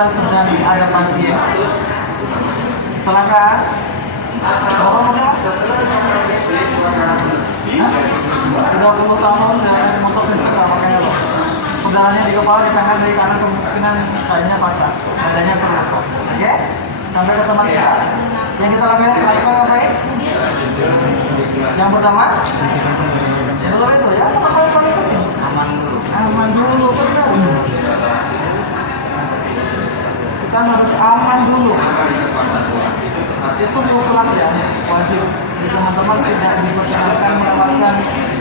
kita sedang ada pasien kecelakaan. Berapa umurnya? 30 tahun dan motor kenceng nggak pakai helm. Pedalanya di kepala, di tangan, di kanan, kemungkinan kayaknya patah, badannya terluka. Oke? Sampai ke tempat kita. Yang kita lakukan ngapain? Yang pertama, belum itu ya, apa yang paling penting? Aman dulu, benar. Kita harus aman dulu. Itu mutlak ya, wajib. Jadi teman-teman tidak diperkenankan mendapatkan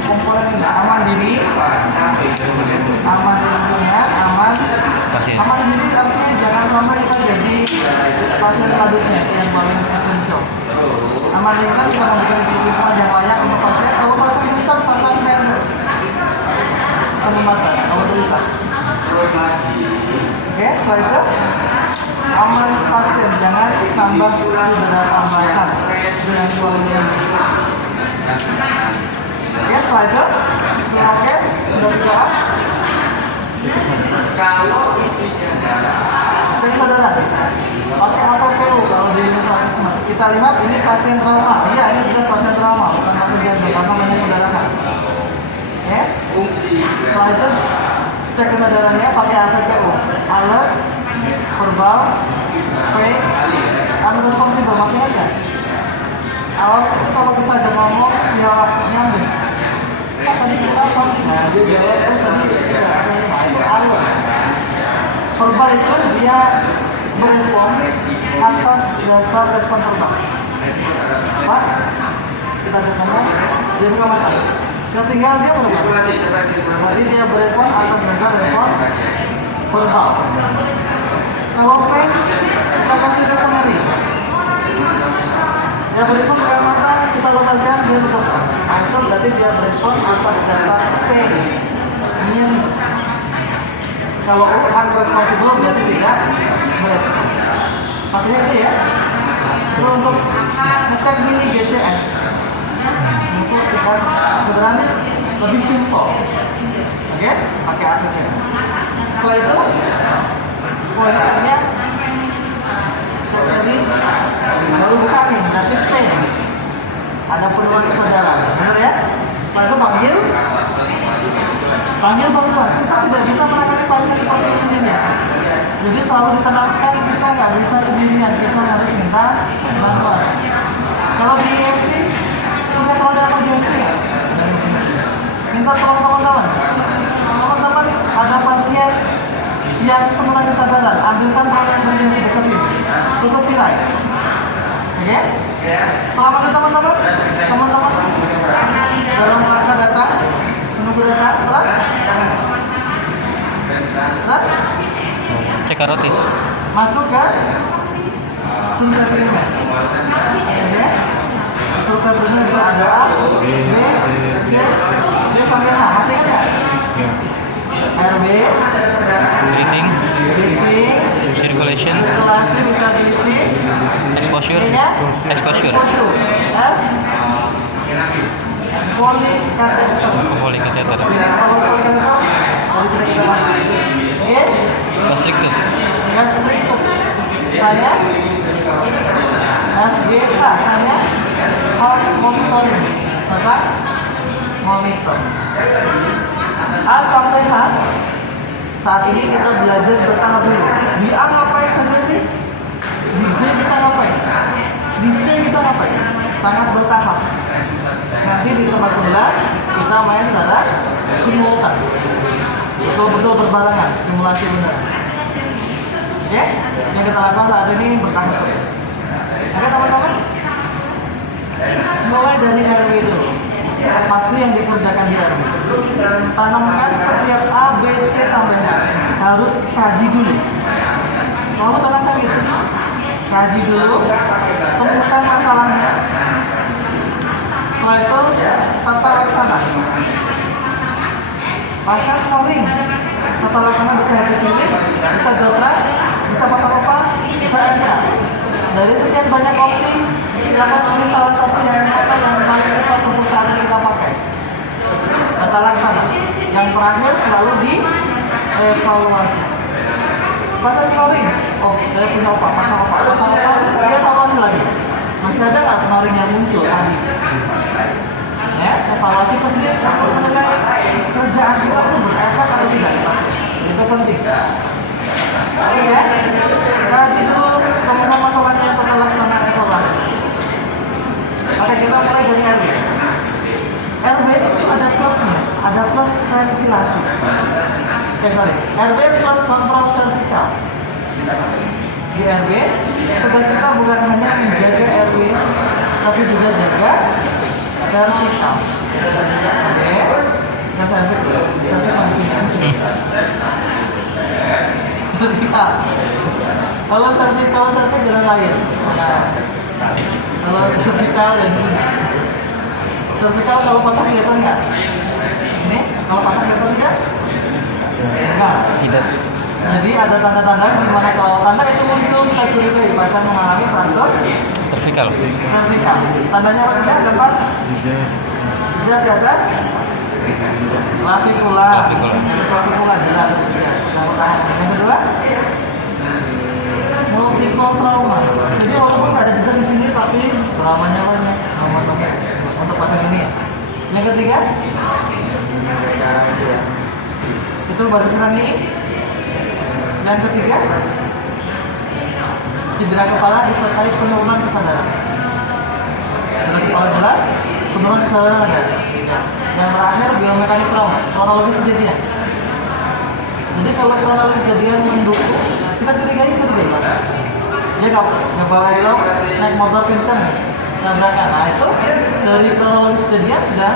komponen ini. Aman diri, aman lingkungan, aman diri artinya jangan sampai kita jadi pasien selanjutnya yang paling esensial. Aman lingkungan kita memberikan lingkungan yang layak untuk pasien. Kalau pasien bisa pasang member sama pasang, kalau bisa. Oke, setelah itu aman pasien, jangan tambah cedera tambahan dengan suaminya. Oke, setelah itu oke, sudah siap. Kalau isinya cek saudara, pakai AVPU kalau di Universitas. Kita lihat ini pasien trauma. Iya, ini jelas pasien trauma, bukan pasien jantung karena banyak pendarahan. Oke, setelah itu cek kesadarannya pakai AVPU, alert, verbal, fake, unresponsible. Maksudnya kan? Awal itu kalau kita ajak ngomong, ya nyambung. Oh tadi kita apa? Nah dia jawab, terus tadi nah itu alert. Verbal itu dia berespon atas dasar respon verbal. Pak, kita ajak ngomong, dia buka mata. Yang tinggal dia berubah. Jadi dia berespon atas dasar respon verbal. Kalau pain, kita kasih respon nyeri. Dia berespon bukan mata, kita lepaskan, dia berubah. Itu berarti dia berespon atas dasar pain, nyeri. Kalau unresponsible berarti tidak berespon. Makanya itu ya, itu untuk ngecek mini GCS. Untuk kita sebenarnya lebih simple. Oke, pakai AVP. Setelah itu poinnya cek tadi baru buka nih, nanti pain ada penurunan kesadaran, benar ya? Setelah itu panggil bantuan. Kita tidak bisa menangani pasien seperti ini sendirian. Jadi selalu ditanamkan kita nggak bisa sendirian, kita harus minta bantuan. Kalau di IMC punya tenaga emergency ya? Minta tolong teman-teman. Teman-teman ada pasien yang penurunan kesadaran, ambilkan tenaga emergency dekat ini, tutup tirai. Oke? Selamat ya teman-teman. Teman-teman dalam rangka datang, menunggu datang, terus cek karotis, masuk ke survei primer. Oke? Survei primer itu ada A, B, C, D sampai H. Masih ingat nggak? RB, breathing, circulation, sirkulasi, disability, exposure, F, Foley catheter. Foley catheter, Kalau Foley catheter, tadi sudah kita bahas. E, gastric tube, hanya FGH, hanya heart monitoring, pasang monitor. A sampai H, saat ini kita belajar bertahap dulu. Di A ngapain saja sih? Di B kita ngapain? Di C kita ngapain? Sangat bertahap. Nanti di tempat sebelah kita main secara simultan, betul-betul berbarengan, simulasi benar. Oke? Yang kita lakukan saat ini bertahap. Oke teman-teman? Mulai dari RW dulu. Apa sih yang dikerjakan di RW? Tanamkan setiap A, B, C sampai H. Harus kaji dulu. Selalu tanamkan gitu. Kaji dulu, temukan masalahnya. Setelah itu tata laksana. Pasien scoring. Tata laksana bisa hati-hati, bisa jotras, bisa pasang opa, bisa RA. Dari sekian banyak opsi, silakan pilih salah satu yang paling cepat untuk saat ini kita pakai. Tata laksana. Yang terakhir selalu dievaluasi. Pasang snoring. Oh, saya punya opak, pasang opak. Dia evaluasi lagi. Masih ada nggak snoring yang muncul tadi? Ya, evaluasi penting untuk menilai kerjaan kita itu berefek atau tidak. Itu penting. Oke ya, kaji dulu temukan masalahnya tentang pelaksanaan evaluasi. Oke, kita mulai dari RW. RW itu ada plusnya, ada plus ventilasi. RW plus kontrol servikal. Di RW, tugas kita bukan hanya menjaga RW, tapi juga jaga vertikal. Oke, dan servikal di sini. Servikal. Kalau servikal jalan lain. Nah, kalau servikal dan servikal kalau patah kelihatan nggak? Ini kalau patah kelihatan nggak? Enggak. Tidak. Jadi ada tanda-tanda di mana kalau tanda itu muncul kita curigai pasien mengalami fraktur Vertikal. servikal. Tandanya apa saja? Depan jas di atas klavikula. Klavikula jelas. Yang kedua multiple trauma. Jadi walaupun nggak ada jejak di sini tapi traumanya banyak. Trauma untuk pasien ini ya. Yang ketiga itu baru serang ini. Yang ketiga cedera kepala disertai penurunan kesadaran. Cedera kepala jelas, penurunan kesadaran ada. Yang terakhir biomekanik trauma, kronologis kejadian. Jadi kalau kronologis kejadian mendukung, kita curigai lah. Dia nggak bawa helm, naik motor kencang, tabrakan. Nah itu dari kronologis kejadian sudah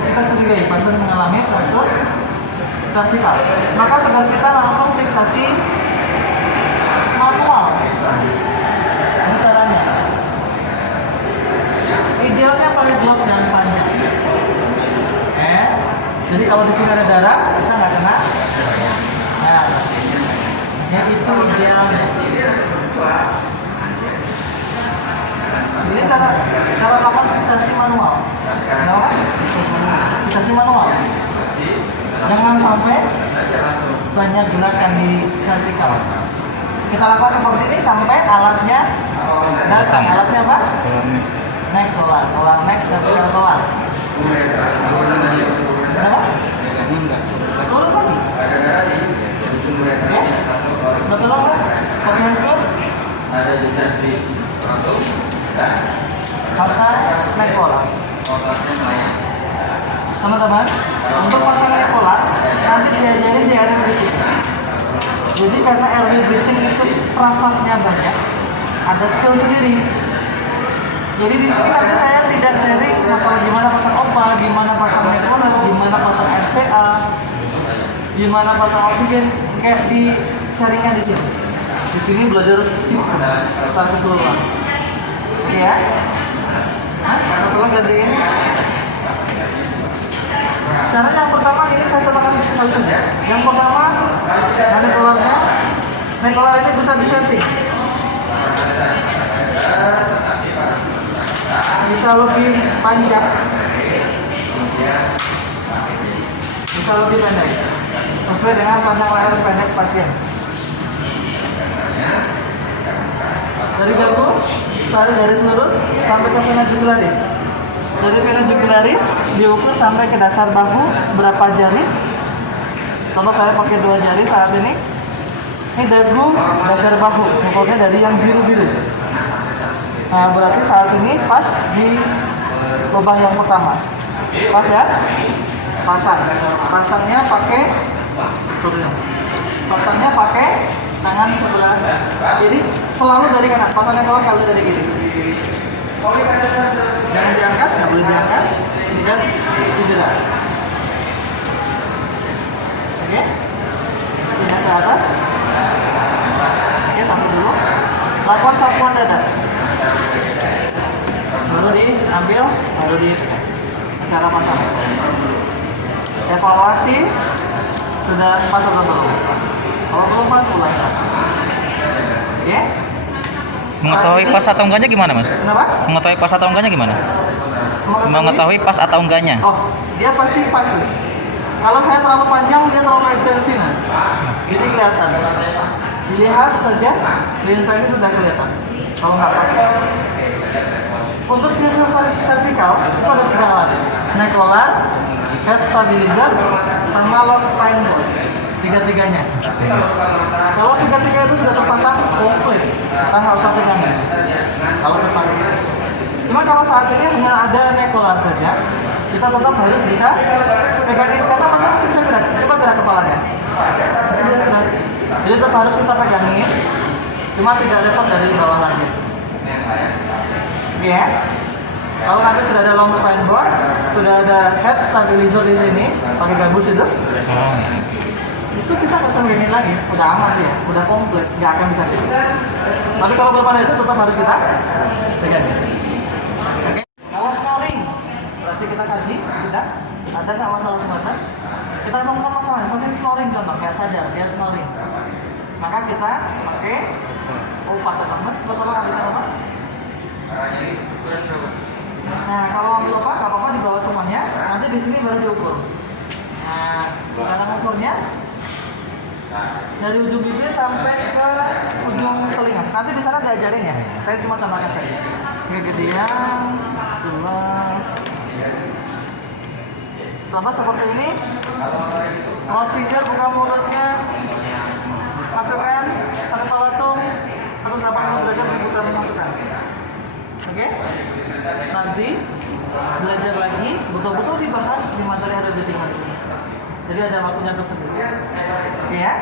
kita curigai pasien mengalami fraktur servikal. Maka tugas kita langsung fiksasi manual. Ini caranya. Idealnya pakai gloves yang panjang. Jadi kalau di sini ada darah, kita nggak kena. Nah, ya itu idealnya. Jadi cara melakukan fiksasi manual. Kenapa? Fiksasi manual. Jangan sampai banyak gerakan di servikal. Kita lakukan seperti ini sampai alatnya datang. Alatnya apa? Neck kolar neck servikal kolar. Berapa? Turun lagi. Oke. Betul mas? Pakai handskip? Ada jejak di Pasang neck kolar. Teman-teman, untuk pasang neck kolar nanti diajarin di area breathing. Jadi karena RW breathing itu perasatnya banyak, ada skill sendiri. Jadi di sini nanti saya tidak sharing masalah gimana pasang OPA, gimana pasang neck collar, gimana pasang RPA, gimana pasang oksigen, kayak di sharingnya di sini. Di sini belajar sistem secara keseluruhan. Oke ya? Mas, tolong gantiin. Sekarang yang pertama ini saya contohkan sekali saja. Yang pertama, neck collarnya, neck collar ini bisa disetting. Bisa lebih panjang, bisa lebih pendek, sesuai dengan panjang leher pendek pasien. Dari dagu, tarik garis lurus sampai ke vena jugularis. Dari vena jugularis diukur sampai ke dasar bahu berapa jari. Contoh saya pakai 2 jari saat ini. Ini dagu, dasar bahu, ukurnya dari yang biru-biru. Nah, berarti saat ini pas di lubang yang pertama. Pas ya? Pasang. Pasangnya pakai tangan sebelah kiri, selalu dari kanan. Pasangnya kalau dari kiri. Jangan diangkat, nggak boleh diangkat. Dan cedera. Oke? Pindah ke atas. Oke, sampai dulu. Lakukan sapuan dada. Baru diambil, baru di cara pasang. Evaluasi sudah pas atau belum? Kalau belum pas, ulang. Oke? Mengetahui pas atau enggaknya gimana, Mas? Kenapa? Mengetahui pas atau enggaknya gimana? Mengetahui pas atau enggaknya? Oh, dia pasti. Kalau saya terlalu panjang, dia terlalu ekstensi. Nah. Jadi kelihatan. Dilihat saja, diinspeksi sudah kelihatan. Kalau nggak pas. Untuk view cervical itu ada 3 alat, neck roller, head stabilizer, sama lock spine board. Tiga-tiganya. Kalau tiga-tiga itu sudah terpasang komplit, kita nggak usah pegangin. Kalau terpasang. Cuma kalau saat ini hanya ada neck roller saja, kita tetap harus bisa pegangin karena pasang masih bisa gerak. Coba gerak kepalanya. Masih bisa gerak. Jadi tetap harus kita pegangin. Cuma tidak lepas dari bawah lagi. Oke ya. Kalau nanti sudah ada long spine board, sudah ada head stabilizer di sini, pakai gabus itu kita nggak usah megangin lagi, udah aman ya, udah komplit, nggak akan bisa gitu. Tapi kalau belum ada itu tetap harus kita pegangin. Oke. Kalau snoring, berarti kita kaji sudah ada nggak masalah semata? Kita temukan masalah, pasti snoring contoh, kayak sadar dia snoring. Maka kita pakai patah lemas, berapa kali apa? Nah, kalau ambil obat, nggak apa-apa di bawah semuanya. Nanti di sini baru diukur. Nah, cara mengukurnya dari ujung bibir sampai ke ujung telinga. Nanti di sana diajarin ya. Saya cuma contohkan saja. Kegedean, jelas. Contoh seperti ini. Close finger, buka mulutnya, masukkan sampai palatung, terus 80 derajat diputar masukkan. Oke, nanti belajar lagi, betul-betul dibahas di materi ada di tingkat. Jadi ada waktunya tersendiri. Oke ya,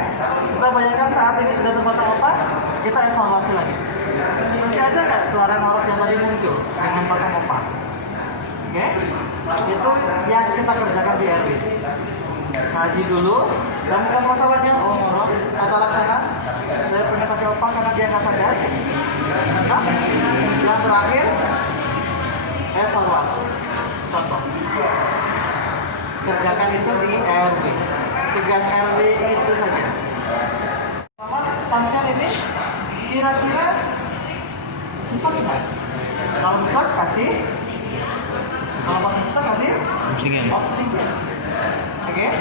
kita bayangkan saat ini sudah terpasang apa, kita evaluasi lagi. Masih ada nggak suara ngorok yang tadi muncul dengan pasang opak? Oke, itu yang kita kerjakan di RW. Kaji dulu, dan bukan masalahnya ngorok, tata laksana. Saya pengen pakai opak karena dia nggak sadar. Nah, yang terakhir evaluasi. Contoh, kerjakan itu di RW. Tugas RW itu saja. Pertama, pasien ini kira-kira sesak nggak? Kalau sesak kasih, kalau pasien sesak kasih oksigen. Oke,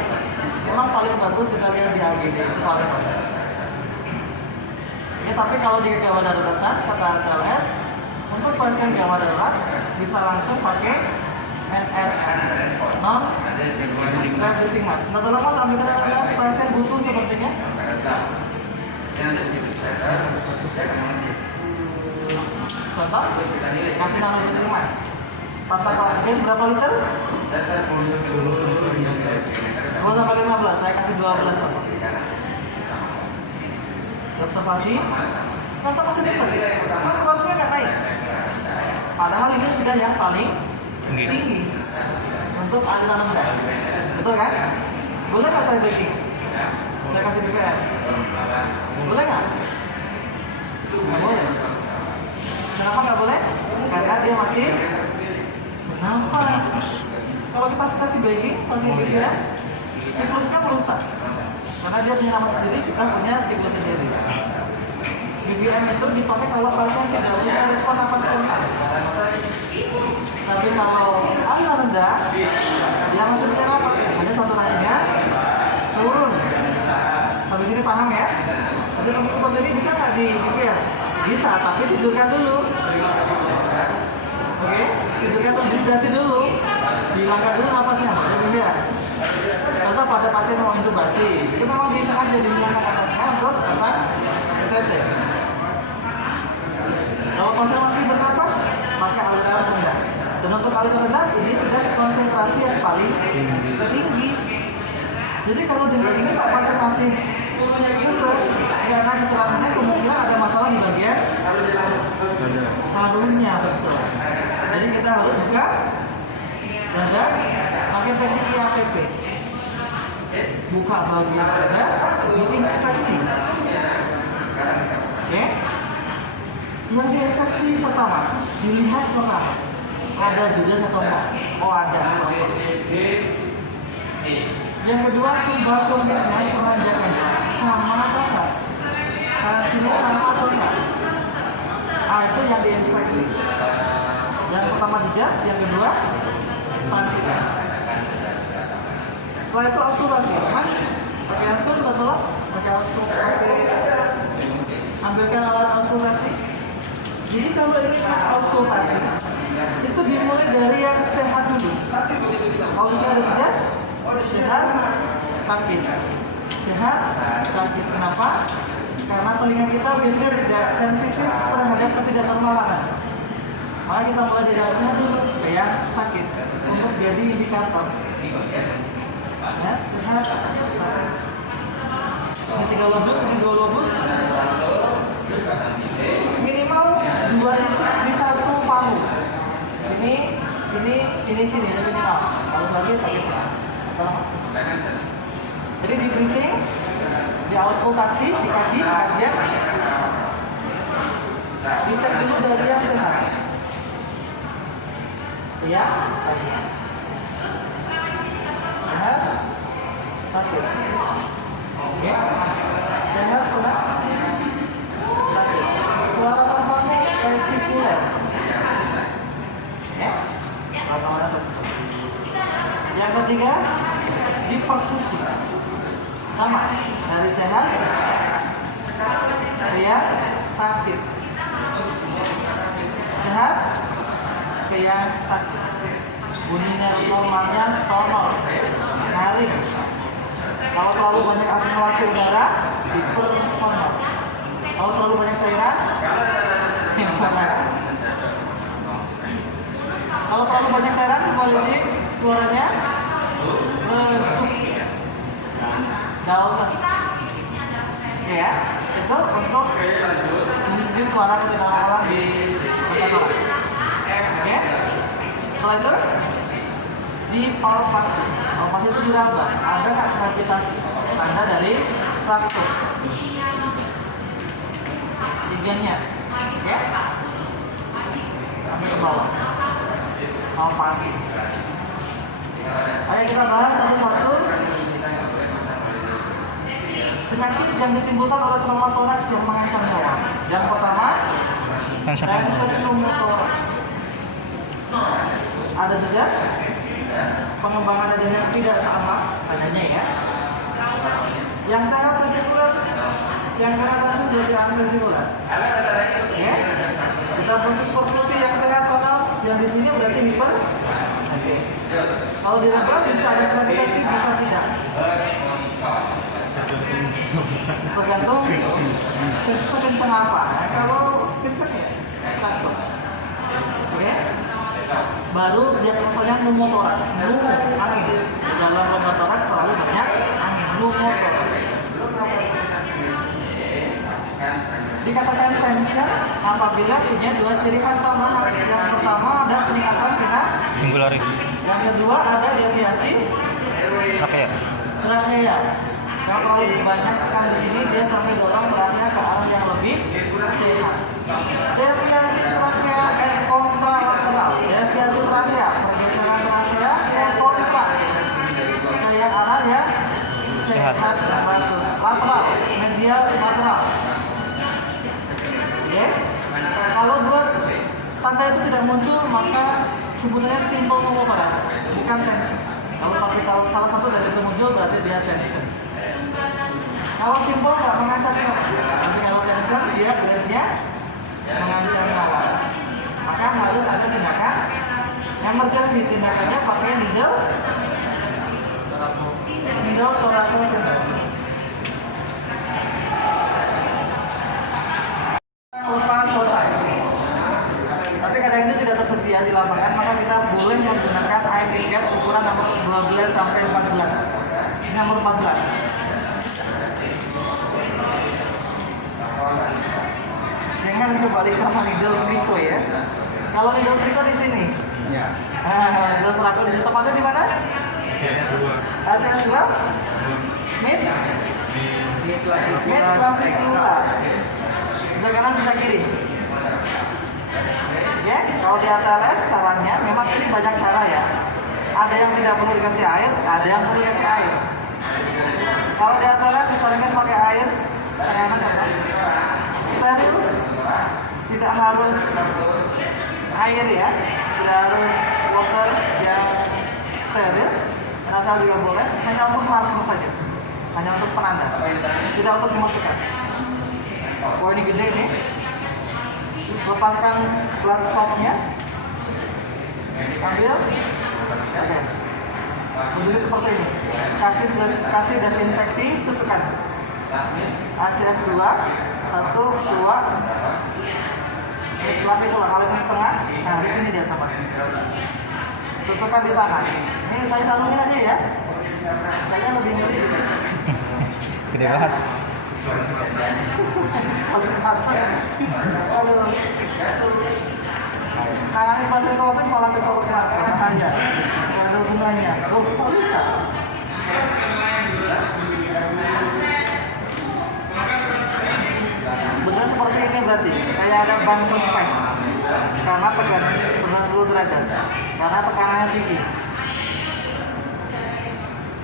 memang paling bagus kita lihat di AGD itu paling bagus. Ya, tapi kalau di gawat daruratan kata LS untuk pasien gawat darurat bisa langsung pakai NRM non reducing mask. Nah, tolong mas ambilkan ada pasien butuh sepertinya. Contoh, kasih non reducing mask. Pasang oksigen berapa liter? 10 sampai 15. Saya kasih 12 contoh. Observasi, ternyata masih sesak. Kan kurasnya nggak naik. Padahal ini sudah yang paling tinggi untuk aliran rendah. Betul kan? Boleh nggak saya breaking? Saya kasih BVM. Boleh nggak? Nggak boleh. Kenapa nggak boleh? Karena dia masih bernafas. Kalau kita kasih breaking, kasih BVM, siklusnya merusak. Karena dia punya nama sendiri, kita punya siklus sendiri. BVM itu dipakai kalau pasien tidak punya respon nafas spontan. Tapi kalau aliran rendah, dia masih punya nafas, hanya saturasinya turun. Habis ini paham ya? Jadi kasus seperti ini bisa nggak di BVM? Bisa, tapi tidurkan dulu. Oke, tidurkan dulu, disedasi dulu, dihilangkan dulu nafasnya, baru BVM. Contoh pada pasien mau intubasi, itu memang disengaja dihilangkan nafasnya untuk pasang ETT. Kalau pasien masih bernapas, pakai aliran rendah. Dan untuk aliran rendah, ini sudah konsentrasi yang paling tinggi. Jadi kalau dengan ini Pak pasien masih kusut, karena keterangannya kemungkinan ada masalah di bagian parunya, betul. Jadi kita harus buka dada, pakai teknik IAPP. Buka bagian dada, diinspeksi. Oke? Yang diinfeksi pertama, dilihat pertama ada jejas atau enggak. Oh ada. Yang kedua, tuberkulosisnya peranjakannya sama atau enggak, karantina sama atau enggak. Itu yang diinspeksi. Yang pertama jejas, yang kedua ekspansi. Setelah itu auskultasi. Mas pakai auskultasi, pakai auskultasi, pakai Jadi kalau ingin mengauskultasi itu dimulai dari yang sehat dulu. Kalau misalnya ada jelas, sehat, sakit. Sehat, sakit. Kenapa? Karena telinga kita biasanya tidak sensitif terhadap ketidaknormalan. Maka kita mulai dari yang sehat dulu ke yang sakit untuk jadi indikator. Ya, sehat, sakit. Ini 3 lobus, ini 2 lobus. Minimal 2 titik di satu paru. Ini sini minimal. Kalau lagi pakai sini. Jadi di breathing, di auskultasi, dikaji, kajian, dicek dulu dari yang sehat. Ya, sakit. Sehat, sakit. Oke, sehat, sudah. Sakit. Suara normalnya vesikuler. Ya, normalnya vesikuler. Yang ketiga, di perkusi. Sama, dari sehat ke yang sakit. Sehat ke yang sakit. Bunyinya normalnya sonor, nyaring. Kalau terlalu banyak akumulasi udara, hipersonor. Kalau terlalu banyak cairan, hipersonik. Kalau terlalu banyak cairan, kembali suaranya redup, daunless. Oke ya, itu untuk jenis-jenis suara ketidaknormalan di bagian otak. Oke, setelah itu di palpasi. Palpasi itu diraba. Ada nggak gravitasi? Tanda dari fraktur. Bagiannya, ya, sampai ke bawah. Palpasi. Ayo kita bahas satu-satu penyakit yang ditimbulkan oleh pneumotoraks yang mengancam nyawa. Yang pertama, tension pneumothorax. Ada jelas pengembangan adanya tidak sama adanya ya. Yang sangat vesikuler, yang kena tension berarti antivesikuler. Ya, kita perkusi yang sangat sonor, yang di sini berarti hiper. Kalau diraba bisa ada gravitasi, bisa tidak. Tergantung sekencang apa. Kalau kencang ya takut. Oke. Baru dia levelnya pneumotoraks. Angin. Dalam pneumotoraks terlalu banyak angin. Pneumotoraks. Dikatakan tension apabila punya 2 ciri khas tambahan. Yang pertama ada peningkatan vena singularis. Yang kedua ada deviasi Trachea. Trachea. Yang terlalu banyak kan di sini dia sampai dorong beratnya ke arah yang lebih sehat. Deviasi trachea and kontralateral. Deviasi trachea, pergeseran trachea and kontra. Ke yang arah yang sehat dan bagus. Lateral, medial lateral. Oke. Kalau dua tanda itu tidak muncul maka sebenarnya simple pneumotoraks, bukan tension. Kalau salah satu dari itu muncul berarti dia tension. Kalau simpel nggak mengancam nyawa, tapi kalau tension dia grade-nya mengancam nyawa. Maka harus ada tindakan emergency. Tindakannya pakai needle thoracocentesis. Lepas selesai. Tapi kadang itu tidak tersedia di lapangan, maka kita boleh menggunakan IV gas ukuran nomor 12 sampai 14. Ini nomor 14. Jangan kembali sama needle trico ya. Kalau needle trico di sini. Ya. Nah, needle trico di sini tepatnya di mana? ACS2. Mid clavicular. Bisa kanan bisa kiri. Ya, kalau di ATLS caranya memang ini banyak cara ya. Ada yang tidak perlu dikasih air, ada yang perlu dikasih air. Kalau di ATLS disarankan pakai air setengah apa? Steril, tidak harus air ya, tidak harus water yang steril. Asal juga boleh, hanya untuk marker saja, hanya untuk penanda, tidak untuk dimasukkan. Oh ini gede nih. lepaskan blood stopnya, ambil, oke, bentuknya seperti ini. Kasih desinfeksi, tusukkan. ACS 2, 1, 2. Lapin dulu, kalian setengah. Nah, di sini dia teman. Tusukkan di sana. Ini saya salungin aja ya. Kayaknya lebih ngeri gitu. Gede banget. Aduh. Karena ini pasien COVID malah kecocokan bahaya. Nggak ada gunanya. Loh, kok bisa? Bentuknya seperti ini berarti, kayak ada ban kempes. Karena tekanan 90 derajat. Karena tekanannya tinggi.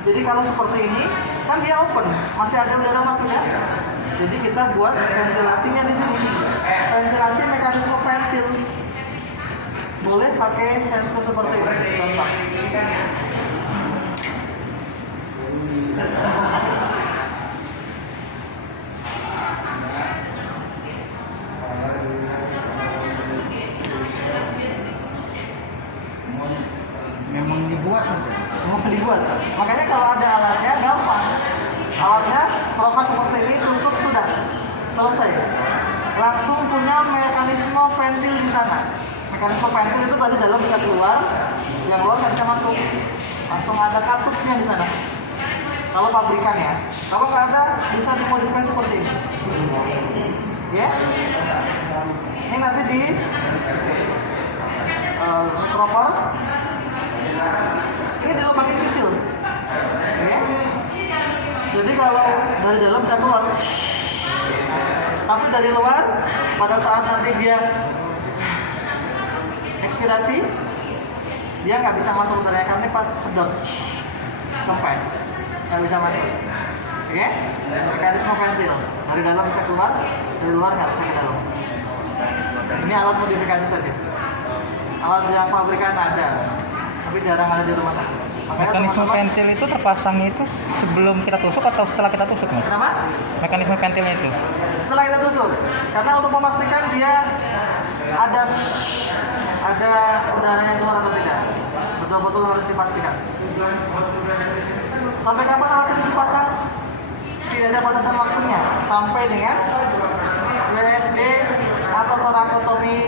Jadi kalau seperti ini, kan dia open, masih ada udara masuknya. Jadi kita buat ventilasinya di sini. Ventilasi mekanisme ventil. Boleh pakai handscoot seperti ini. Contoh. Memang dibuat Mas. Memang dibuat. Makanya kalau ada alatnya gampang. Alatnya terokan seperti ini, tusuk sudah selesai. Langsung punya mekanisme ventil di sana. Mekanisme ventil itu tadi dalam bisa keluar, yang luar nggak bisa masuk. Langsung ada katupnya di sana. Kalau pabrikan ya. Kalau nggak ada, bisa dimodifikasi seperti ini. Ya. Ini nanti di dropper. Ini dilubangin kecil. Ya. Jadi kalau dari dalam bisa keluar. Tapi dari luar, pada saat nanti dia ekspirasi, dia nggak bisa masuk udaranya karena ini pasti sedot, kempes, nggak bisa masuk. Oke? Mekanisme ventil, dari dalam bisa keluar, dari luar nggak bisa ke dalam. Ini alat modifikasi saja. Alat yang pabrikan ada, tapi jarang ada di rumah sakit. Makanya Mekanisme teman-teman- ventil itu terpasangnya itu sebelum kita tusuk atau setelah kita tusuk, Mas? Kenapa? Mekanisme ventilnya itu. Setelah kita tusuk, karena untuk memastikan dia ada udaranya keluar atau tidak, betul-betul harus dipastikan. Sampai kapan alat itu dipasang? Tidak ada batasan waktunya. Sampai dengan WSD atau torakotomi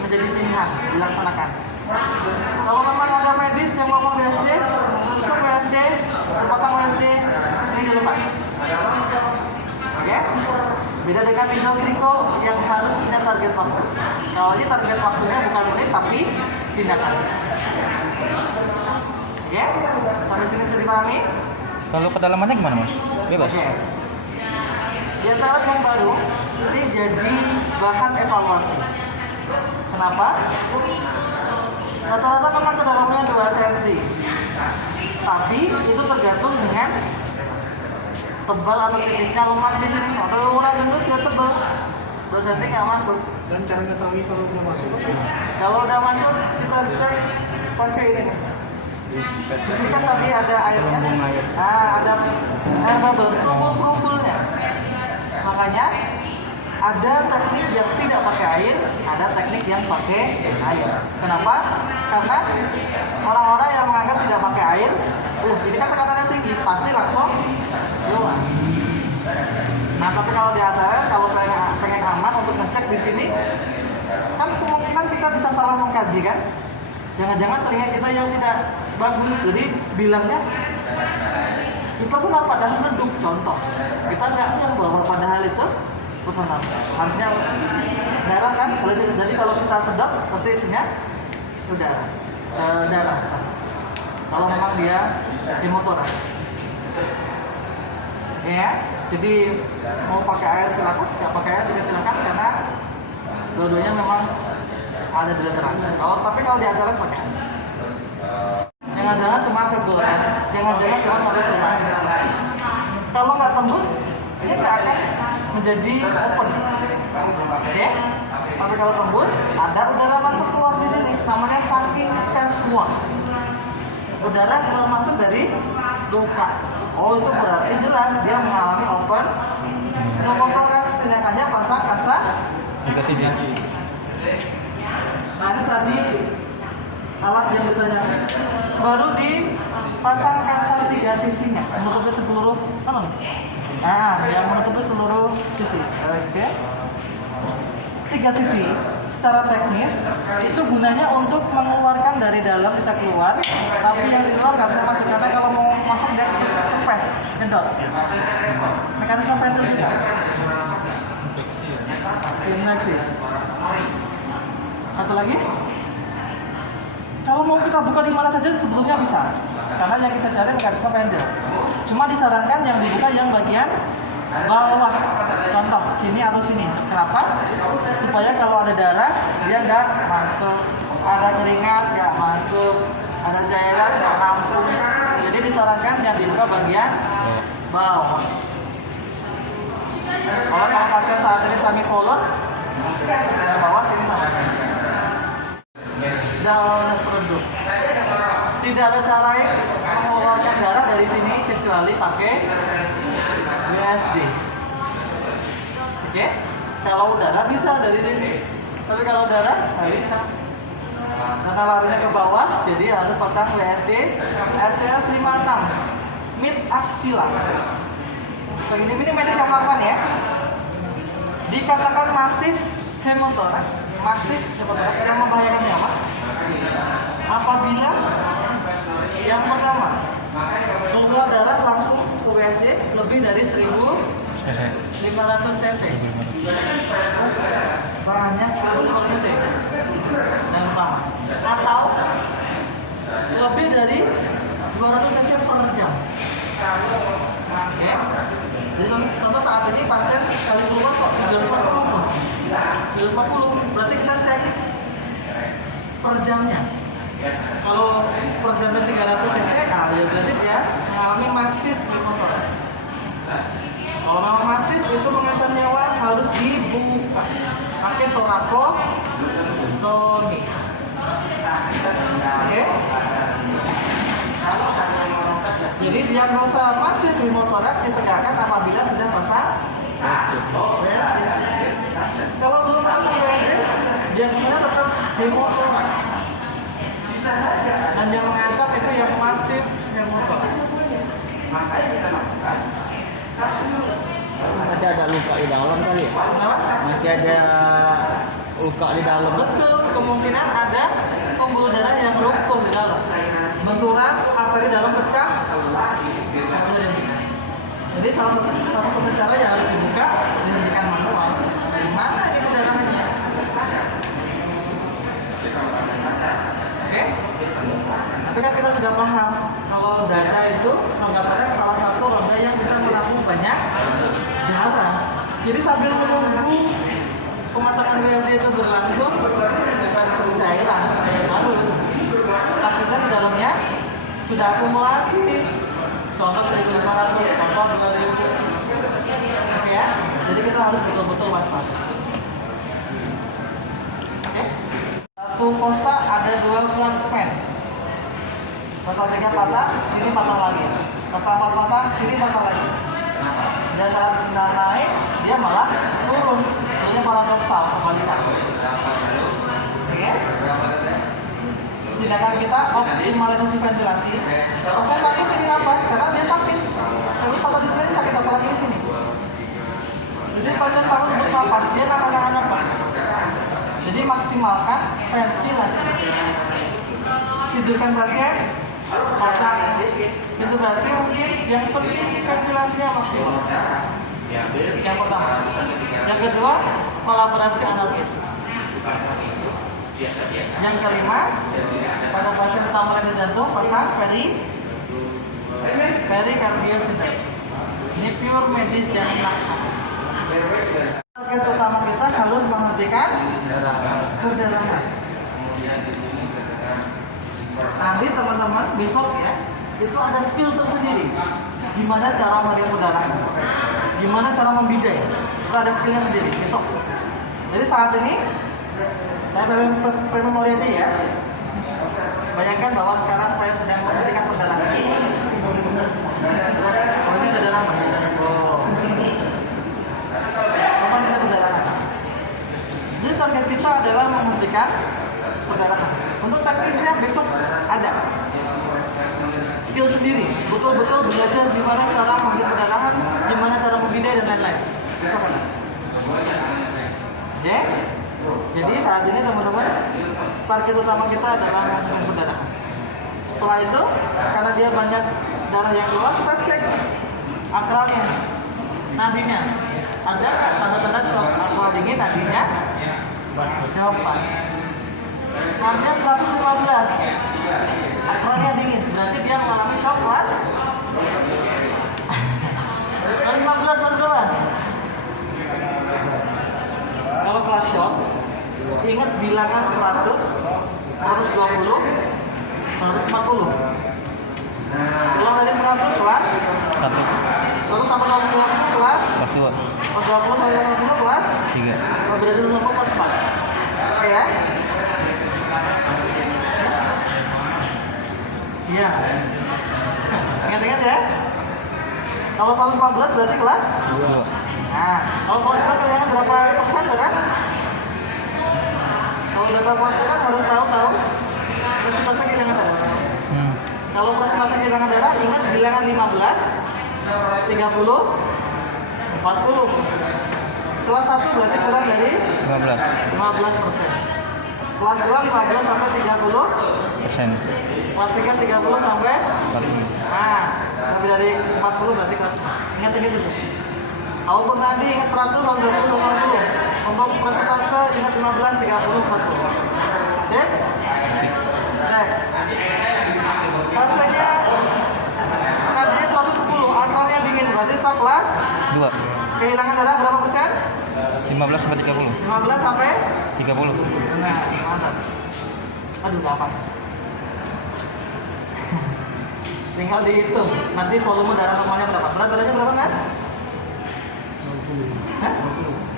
menjadi pilihan dilaksanakan. Kalau memang ada medis yang ngomong WSD, tusuk WSD, terpasang WSD, ini dilepas. Oke? Beda dengan hidrokriko yang harus punya target waktu. Kalau ini target waktunya bukan menit tapi tindakan. Oke? Sampai sini bisa dipahami? Kalau kedalamannya gimana, Mas? Bebas. Oke. Di antara yang baru, ini jadi bahan evaluasi. Kenapa? Rata-rata memang kedalamnya 2 cm. Tapi itu tergantung dengan tebal atau tipisnya lemak di sini. Kalau ukuran gendut sudah tebal, 2 cm nggak masuk. Dan cara ngetahui kalau udah masuk apa? Kalau udah masuk, kita cek pakai ini nih. Di sini kan tadi ada airnya. Gelembung air. Nah, ada air bubble, perumpul-perumpulnya. Makanya ada teknik yang tidak pakai air, ada teknik yang pakai air. Kenapa? Karena orang-orang yang menganggap tidak pakai air, ini kan tekanannya tinggi, pasti langsung keluar. Nah, tapi kalau di atas, kalau pengen aman untuk ngecek di sini, kan kemungkinan kita bisa salah mengkaji kan? Jangan-jangan telinga kita yang tidak bagus, jadi bilangnya hipersonar padahal redup. Contoh, kita nggak ngeh bahwa padahal itu hipersonar. Harusnya merah kan? Jadi kalau kita sedot, pasti isinya udara, darah. Kalau memang dia di motor. Ya, jadi mau pakai air silakan, nggak pakai air juga silakan karena dua-duanya memang ada di deras. Kalau di atas pakai air. Jangan-jangan cuma kegoreng, jangan-jangan cuma pakai teman. Kalau nggak tembus, ini nggak akan menjadi open. Oke? Tapi kalau tembus, ada udara masuk keluar di sini. Namanya saking semua. Udara keluar masuk dari luka. Oh, itu berarti jelas dia mengalami open pneumotoraks. Tindakannya pasang kaca Dikasih besi. Nah ini tadi alat yang ditanyakan. Baru dipasang kasar 3 sisinya, menutupi seluruh kanan. Nah, yang menutupi seluruh sisi. Oke. 3 sisi. Secara teknis itu gunanya untuk mengeluarkan dari dalam bisa keluar, tapi yang di luar nggak bisa masuk karena kalau mau masuk dia kempes, kendor. Mekanisme ventilasi. Infeksi. Satu lagi. Kalau mau kita buka di mana saja sebelumnya bisa, karena yang kita cari mekanisme ventil. Cuma disarankan yang dibuka yang bagian bawah, contoh sini atau sini. Kenapa? Supaya kalau ada darah dia nggak masuk, ada keringat nggak masuk, ada cairan nggak nampung. Jadi disarankan yang dibuka bagian bawah. Kalau pasien saat ini semi follow, dari bawah sini sama. Daunnya redup. Tidak ada cara yang mengeluarkan darah dari sini kecuali pakai WSD. Oke? Kalau darah bisa dari sini. Tapi kalau darah nggak bisa. Karena larinya ke bawah, jadi harus pasang WSD SCS 56 mid axilla. So ini medis yang melakukan ya. Dikatakan masif hemotoraks, masif hemotoraks yang membahayakan nyawa apabila yang pertama keluar darah langsung ke WSD lebih dari 1.500 cc, banyak 1.000 cc dan pertama, atau lebih dari 200 cc per jam. Oke. Jadi contoh saat ini pasien sekali keluar kok 340 berarti kita cek per jamnya. Kalau per jamnya 300 cc, nah ya berarti dia mengalami masif hemotoraks. Kalau memang masif itu mengancam nyawa harus dibuka pakai torakotomi. Oke. Jadi diagnosa masif hemotoraks ditegakkan apabila sudah pasang WSD. Kalau belum pasang WSD, diagnosanya tetap hemotoraks. Dan yang mengancam itu yang masif hemotoraks. Masih ada luka di dalam kali ya? Kenapa? Masih ada luka di dalam. Betul, kemungkinan ada pembuluh darah yang runtuh di dalam. Benturan arteri dalam pecah. Jadi salah satu cara yang harus dibuka dihentikan manual. Di mana ini darahnya? Oke? Tapi kan kita sudah paham kalau darah itu mengatakan salah satu rongga yang bisa menampung banyak darah. Jadi sambil menunggu pemasangan WSD itu berlangsung, cairan harus takutnya di dalamnya sudah akumulasi. Contoh 1.500, contoh 2.000. Oke ya? Jadi kita harus betul-betul waspada. Oke? Satu kosta ada 2 fragmen. Kosta patah, sini patah lagi. Kosta patah, sini patah lagi. Dan saat naik, dia malah turun. Ini paradoksal kebalikan. Oke? Tindakan kita optimalisasi ventilasi. Pasien sakit ini napas karena dia sakit. Tapi kalau di sini sakit apalagi di sini. Jadi pasien tahu untuk napas, dia nahan napas. Jadi maksimalkan ventilasi. Tidurkan pasien, pasang intubasi mungkin. Yang penting ventilasinya maksimal. Yang pertama. Yang kedua, kolaborasi analgesia. Yang kelima, pada pasien tambahan jantung pasang perikardiosintesis. Ini pure medis yang langsung. Target utama kita harus menghentikan perdarahan. Nanti teman-teman besok ya, itu ada skill tersendiri. Gimana cara menghentikan perdarahan? Gimana cara membidai? Itu ada skillnya sendiri besok. Jadi saat ini saya memoriati ya. Bayangkan bahwa sekarang saya sedang menghentikan perdarahan. Oh, ini ada darah mas. Oh. Menghentikan perdarahan. Bisa kan? Oke? Jadi saat ini teman-teman, target utama kita adalah mengurangkan perdarahan. Setelah itu, karena dia banyak darah yang keluar, kita cek akralnya, nadinya. Ada nggak tanda-tanda shock? Akral dingin, nadinya cepat. Nadinya 115, akralnya dingin, berarti dia mengalami shock kelas 15 teman-teman. Kalau kelas shock, ingat bilangan 100, 120, 140. Ulang dari 100 kelas 1, lalu sampai 120 kelas kelas 2, 120 sampai 150 kelas 3. berarti 150 kelas 4. Oke ya? Iya. Ingat-ingat ya. Kalau 114 berarti kelas 2. Nah, kalau kelas 2 kehilangan berapa persen kan? Kalau udah tahu kelas 2 kan harus tahu persentase kehilangan darah. Kalau persentase kehilangan darah, ingat bilangan 15, 30, 40. Kelas 1 berarti kurang dari 15%. Kelas 2 15 sampai 30. Kelas 3 30 sampai 40. nah, lebih dari 40 berarti kelas 4. Ingat itu. Kalau untuk nadi ingat 100, 120, 50. Untuk persentase ingat 15, 30, 40. Cek? Cek. Rasanya nadinya 110, akralnya dingin, berarti shock kelas 2. kehilangan darah berapa persen? 15 sampai 30. 15 sampai 30. nah, mantap. Aduh, gampang. Tinggal dihitung. Nanti volume darah normalnya berapa? Berat badannya berapa, Mas?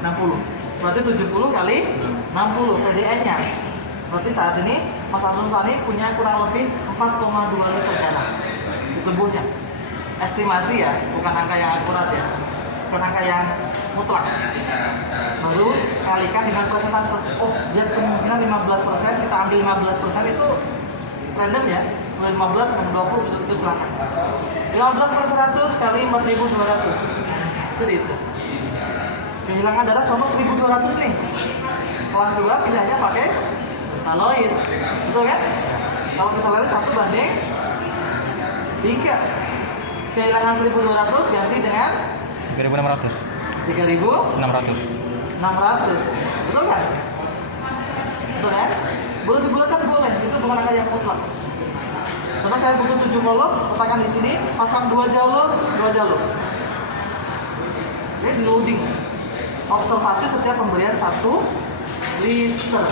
60. Berarti 70 kali 60 PDN-nya. Berarti saat ini Mas Abdul Sani punya kurang lebih 4,2 liter darah di tubuhnya. Estimasi ya, bukan angka yang akurat ya. Bukan angka yang mutlak. Baru kalikan dengan persentase. Oh, dia kemungkinan 15%, kita ambil 15% itu random ya. Mulai 15 sampai 20 itu silakan. 15 per 100 kali 4.200. Itu itu. Kehilangan darah contoh 1.200 nih. Kelas 2 pilihannya pakai kristaloid. Betul kan? Kalau kristaloid 1 banding 3. Kehilangan 1.200 ganti dengan 3.600. 3.600. Betul kan? Betul kan? Boleh dibulatkan boleh, itu bukan angka yang mutlak. Coba saya butuh 7 kolom, letakkan di sini, pasang 2 jalur. Jadi di loading. Observasi setiap pemberian 1 liter.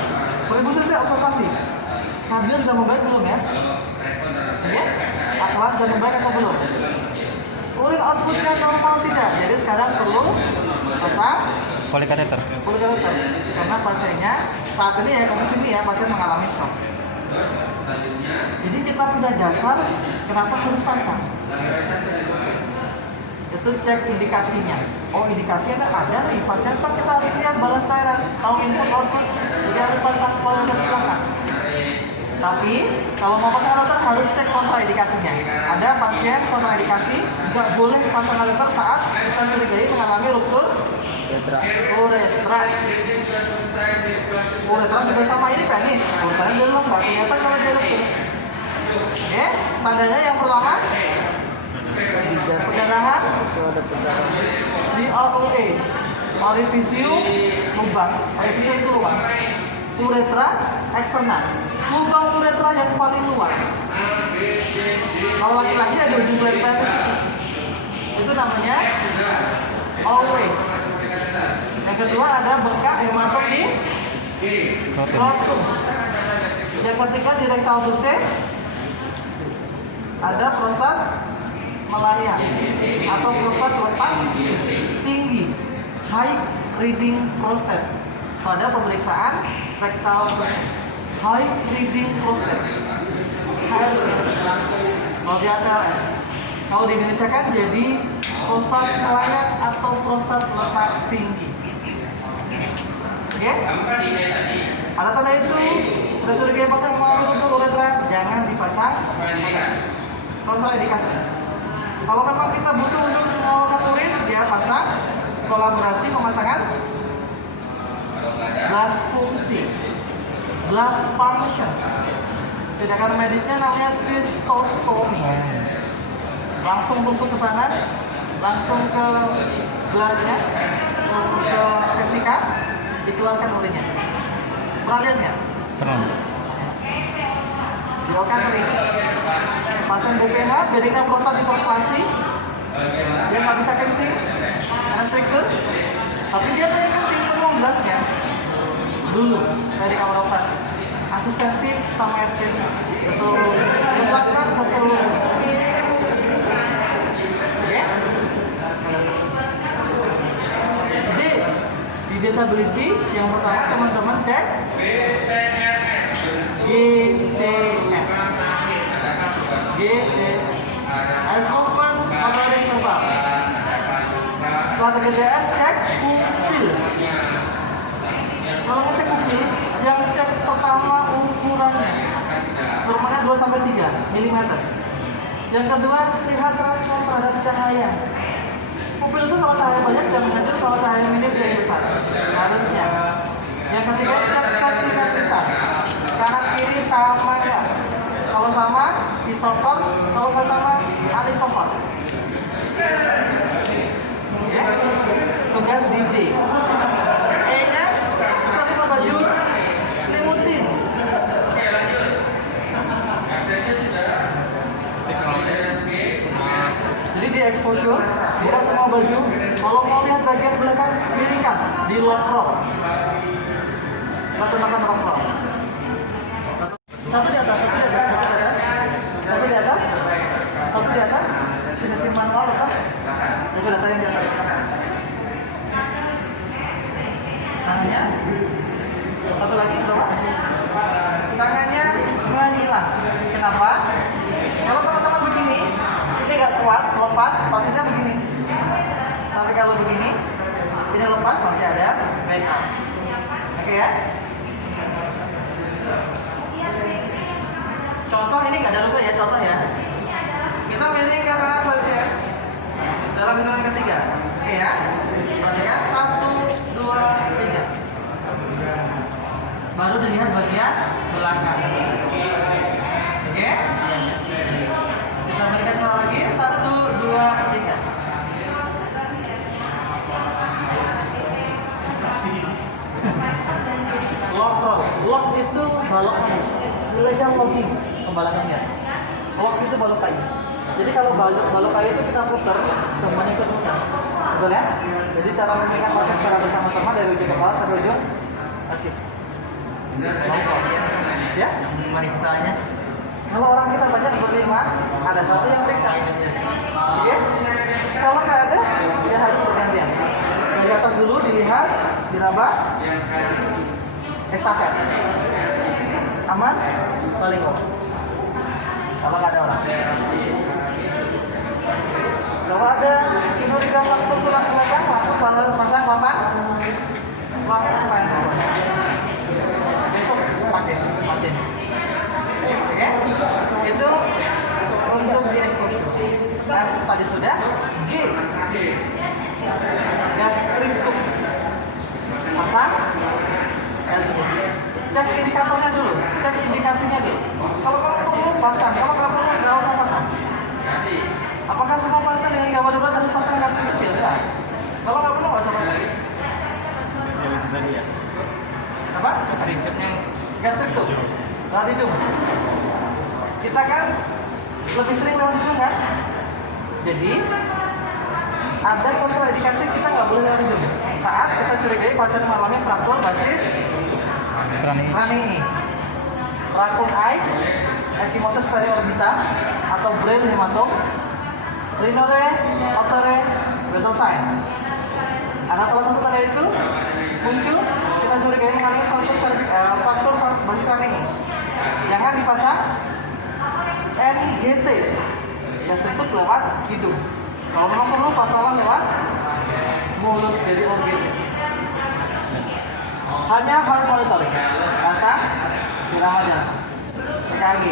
1000 cc observasi. Nadia sudah membaik belum ya? Oke? Akhlak sudah membaik atau belum? Urin outputnya normal tidak? Jadi sekarang perlu pasang Folic catheter. karena pasiennya saat ini ya kasus ini ya pasien mengalami shock. Jadi kita punya dasar kenapa harus pasang. Itu cek indikasinya. Oh, indikasinya ada nih pasien shock, kita harus lihat balance cairan, tahu input output. Jadi harus pasang folic catheter. Tapi kalau mau pasang kateter harus cek kontraindikasinya. Ada pasien kontraindikasi nggak boleh pasang kateter saat kita curigai mengalami ruptur uretra. Uretra juga sama ini penis. Uretranya belum nggak kelihatan kalau dia ruptur. Oke, tandanya yang pertama perdarahan di OOA, orifisium lubang. Orifisium itu lubang. Uretra eksternal. Lubang uretra yang paling luas. Kalau laki-laki ada ujung belai penis. Itu namanya OOA. Yang kedua ada bekak hematom di scrotum. Yang ketiga di rectal tusae ada prostat melayang atau prostat letak tinggi, high reading prostate pada pemeriksaan rectal tusae. High reading prostate. Kalau di ATLS, kalau di Indonesia kan jadi prostat melayang atau prostat letak tinggi. Oke? Ada tanda itu. Kita curigai pasang mengalami ruptur uretra, jangan dipasang. Kontraindikasi. Kalau memang kita butuh untuk mengeluarkan urin, dia pasang kolaborasi pemasangan blast fungsi, blast function. Tindakan medisnya namanya cystostomy. Langsung tusuk ke sana, langsung ke blastnya, ke vesika, dikeluarkan urinnya. Pernah lihat nggak? Pernah. Dilakukan sering. Pasien BPH, bedanya prostat hiperplasi, dia nggak bisa kencing, karena struktur, tapi dia pengen kencing penuh blastnya. Dulu saya di kamar operasi, asistensi sama SPP, seluruh belakang dokter. Di disability yang pertama teman-teman cek GCS. GCS open motorik verbal. Setelah GCS cek pupil. Kalau mau cek pupil, yang cek pertama ukurannya normalnya 2 sampai 3 mm. Yang kedua lihat respon terhadap cahaya. Pupil itu kalau cahaya banyak dia menghasil, kalau cahaya minim dia besar. Harusnya. Yang ketiga cek kesinergisan. Kanan kiri sama enggak? Kalau sama isopor, kalau nggak sama anisopor. Ya. Tugas di D. E-nya kita semua baju selimutin. Jadi di exposure, buka semua baju. Kalau mau lihat bagian belakang, miringkan di lock roll. Satu makan lock roll. Satu di atas, satu di atas, satu di atas, satu di atas, satu di atas. Posisi manual apa? Coba data yang di atas. Tangannya, satu lagi coba. Tangannya menyilang. Kenapa? Kalau teman-teman begini, ini nggak kuat, lepas, pastinya begini. Tapi kalau begini, ini lepas, masih ada backup. Oke ya? Contoh ini nggak ada luka ya, contoh ya. Kita miring ke kanan balik dalam hitungan ketiga. Oke ya? Perhatikan 1, 2, 3. Baru dilihat bagian belakang. Oke? Kita berikan sekali lagi 1, 2, 3. Lock roll. Lock itu balok kayu. Nilainya logging pembalakannya. Lock itu balok kayu. Jadi kalau balok kayu itu kita putar, semuanya ikut putar. Betul ya? Jadi cara memberikan lock secara bersama-sama dari ujung kepala sampai ujung. Oke. Ya? Meriksanya. Kalau orang kita banyak berlima, ada satu yang periksa. Oke? Kalau nggak ada, dia harus bergantian. Dari atas dulu dilihat, diraba, estafet. Aman? Paling low. Kalau nggak ada orang. Kalau ada kinerja waktu tulang belakang, langsung pasang papan. Pasang besok pakai. Oke? Itu untuk di exposure. Nah, tadi sudah G. Gastric tube. Pasang. Cek indikatornya dulu, cek indikasinya dulu. Kalau kamu perlu pasang, kalau nggak perlu nggak usah pasang. Apakah semua pasang yang nggak darurat harus pasang gastric tube? Ya. Kalau nggak perlu nggak usah pasang. Apa? Gastric tube. Lewat hidung. Kita kan lebih sering lewat hidung kan? Jadi ada kontraindikasi kita nggak boleh lewat hidung. Saat kita curigai pasien mengalami fraktur basis rani, rakun ice, ecchymosis periorbital atau brain hematom, rhinore, artery, vital sign. Ada salah satu tanda itu muncul, kita curigai mengalami fraktur basis rani. Jangan dipasang NGT, gastric tube lewat hidung. Kalau memang perlu pasang lewat mulut, jadi OGT. Hanya heart monitoring, pasang irama jantung, EKG.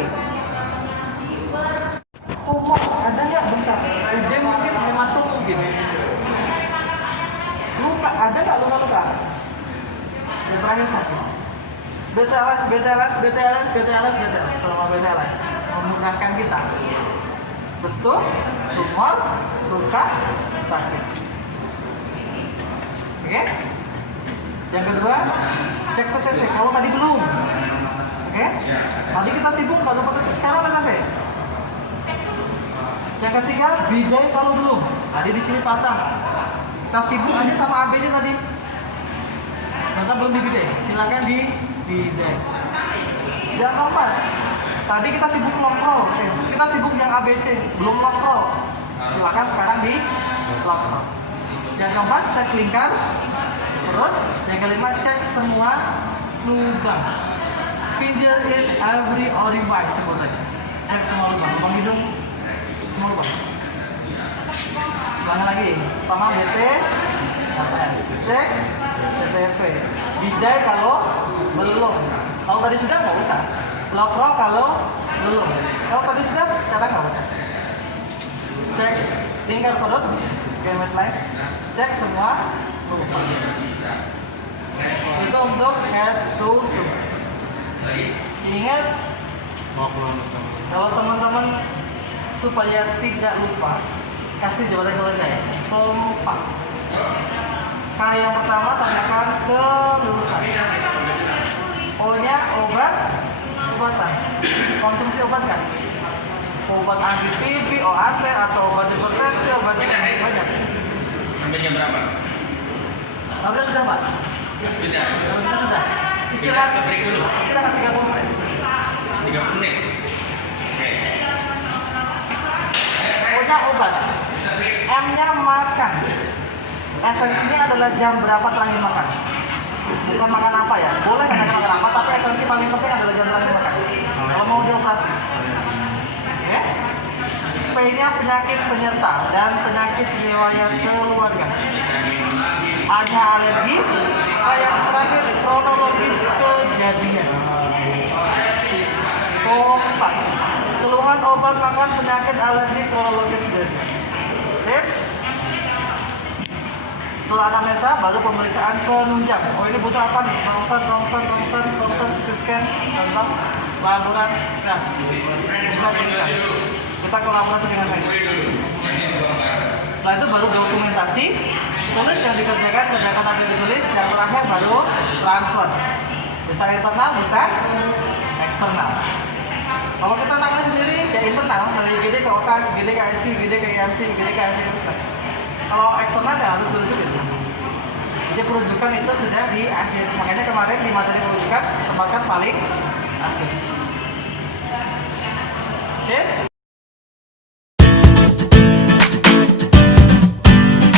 Ada nggak bentar? Ide mungkin hematom mungkin. terakhir sakit. BTLS selama BTLS memudahkan kita. Betul, tumor, luka, sakit. Oke? Yang kedua, cek PTV kalau tadi belum. Oke? Tadi kita sibuk pada PTV, sekarang PTV. Yang ketiga, biday kalau belum. Tadi di sini patah. Kita sibuk aja sama ABC tadi. Maka belum di biday, silakan di biday. Yang keempat, tadi kita sibuk lock roll. Kita sibuk yang ABC, belum lock roll. Silakan sekarang di lock roll. Yang keempat, cek lingkar perut. Yang kelima, cek semua lubang. Finger in every orifice sebutnya. Cek semua lubang, lubang hidung, semua lubang. Ulangi lagi, sama BT, cek PTV. Biday kalau belum. Kalau tadi sudah nggak usah. Lock roll kalau belum. Kalau tadi sudah, sekarang nggak usah. Cek lingkar perut, gamut lain. Cek semua lubang. Itu untuk head to toe. Ingat, kalau teman-teman supaya tidak lupa, kasih jawaban keluarga ya. Tempat. K yang pertama tanyakan keluhan. O-nya obat, obatan. Konsumsi obat kan? Obat anti TB, OAT atau obat hipertensi, obat banyak. Sampai jam berapa? Obat sudah Pak? Sudah. Sudah. Istirahat Break dulu. Istirahat 30 menit. 30 menit. Oke. O-nya obat. M-nya makan. Esensinya adalah jam berapa terakhir makan. Bukan makan apa ya. Boleh nggak makan apa, tapi esensi paling penting adalah jam terakhir makan. Kalau mau dioperasi. Oke. P-nya penyakit penyerta dan penyakit riwayat keluarga. A-nya alergi. A yang terakhir kronologis kejadian. Keempat, keluhan obat makan penyakit alergi kronologis kejadian. Oke. Setelah anamnesa baru pemeriksaan penunjang. Oh ini butuh apa nih? Ronsen, CT scan, tentang laboran scan. Kita kolaborasi dengan medis. Setelah itu baru dokumentasi, tulis yang dikerjakan, kerjakan apa yang ditulis, yang terakhir baru transfer. Bisa internal, bisa eksternal. Kalau kita tangani sendiri, ya internal, dari IGD ke OK, IGD ke ICU, IGD ke IMC, IGD ke ICU. Kalau eksternal ya harus dirujuk ya. Jadi perujukan itu sudah di akhir. Makanya kemarin di materi perujukan tempatkan paling akhir. Oke?